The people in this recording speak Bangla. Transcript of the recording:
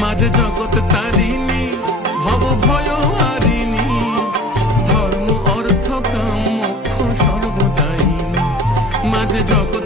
মাঝে জগৎ তারিণী, ভব ভয় হারিণী, ধর্ম অর্থ কাম মোক্ষ সর্বদায়িনী। মাঝে জগৎ